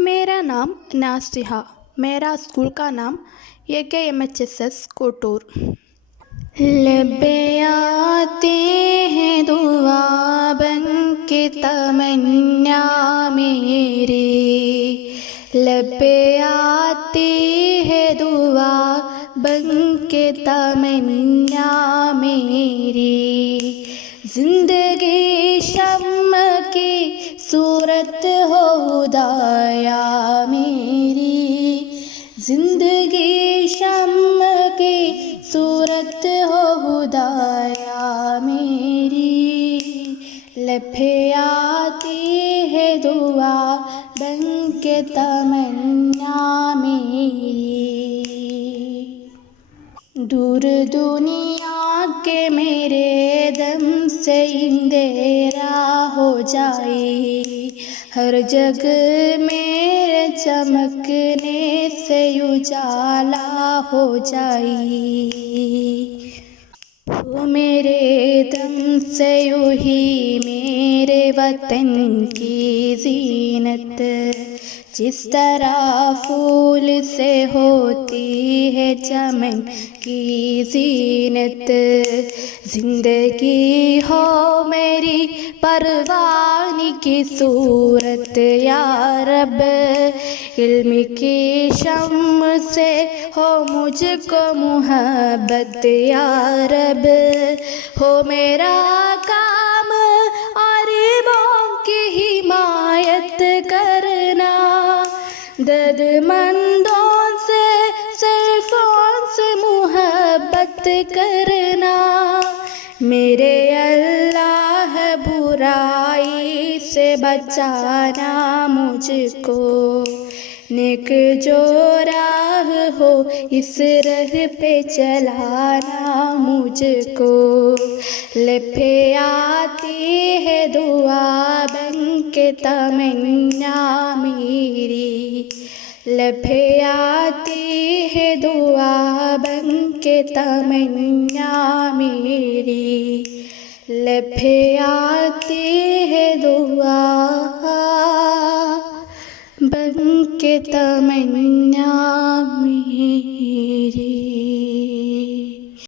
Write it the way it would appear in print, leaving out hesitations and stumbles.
मेरा नाम नास्तिहा। मेरा स्कूल का नाम AKMHSS कोटूर। लबे आते हैं दुआ बन के तमन्ना मेरी, लबे आती है दुआ बन के तमन्ना मेरी। जिंदगी शम्म की सूरत हो खुदाया मेरी, जिंदगी शम्म की सूरत हो खुदाया मेरी। लबे आती है दुआ बन के तमन्ना मेरी। दूर दुनिया के मेरे दम से अंधेरा हो जाए, हर जग मेरे चमकने से उजाला हो जाए। वो मेरे दम से यूं ही मेरे वतन की जीनत, जिस तरह फूल से होती है चमन की जीनत। जिंदगी हो मेरी परवानी की सूरत या रब, इल्म की शम्म से हो मुझको मुहब्बत या रब। हो मेरा काम गरीबों की हिमायत करना, दर्दमंदों से सिर्फों से मुहब्बत करना। मेरे अल्लाह बुराई से बचाना मुझको, नेक जो राह हो इस राह पे चलाना मुझको। लबे आती है दुआ बन के तमन्ना मेरी, लबे आती है दुआ बन के तमन्ना मेरी। लबे आती है दुआ बन के तमन्ना